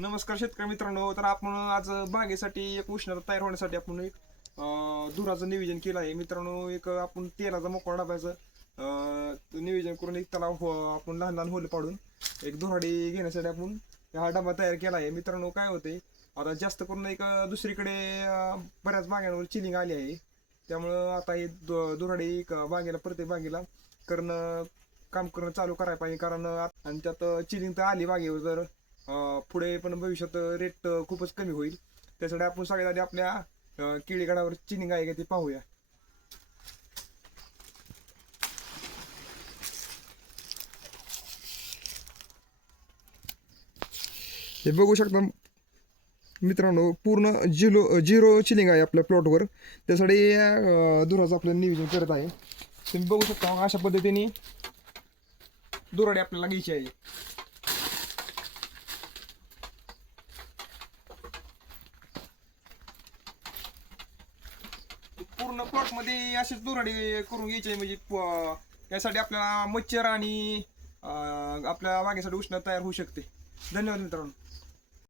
नमस्कार शेतकरी मित्रांनो तर आपण आज बागेसाठी एक उष्णता तयार होण्यासाठी आपण एक धुराचं नियोजन केलं आहे. मित्रांनो एक आपण तेलाचा मोकळा डब्याचं नियोजन करून एक त्याला हो- आपण लहान लहान होल पाडून एक धुराडी घेण्यासाठी आपण हा डबा तयार केला आहे. मित्रांनो काय होते आता जास्त करून एक दुसरीकडे बऱ्याच बागांवर चिलिंग आली आहे. त्यामुळं आता हे दु- धुराडी एक बागेला प्रत्येक बागेला करणं काम करणं चालू करायला पाहिजे. कारण आणि त्यात चिलिंग तर आली बागेवर जर पुढे पण भविष्यात रेट खूपच कमी होईल. त्यासाठी आपण सगळ्यात आधी आपल्या केळीगडावर चिनी आहे का ते पाहूया. हे बघू शकता मित्रांनो पूर्ण झिरो झिरो चिलिंग आहे आपल्या प्लॉटवर त्यासाठी दुराचं धुराचं आपलं नियोजन करत आहे. तुम्ही बघू शकता अशा पद्धतीने दुराडे आपल्याला घ्यायची आहे. पूर्ण प्लॉटमध्ये अशीच दुराडी करून घ्यायची म्हणजे यासाठी आपल्याला मच्छर आणि आपल्या वाघ्यासाठी उष्णता तयार होऊ शकते. धन्यवाद मित्रांनो.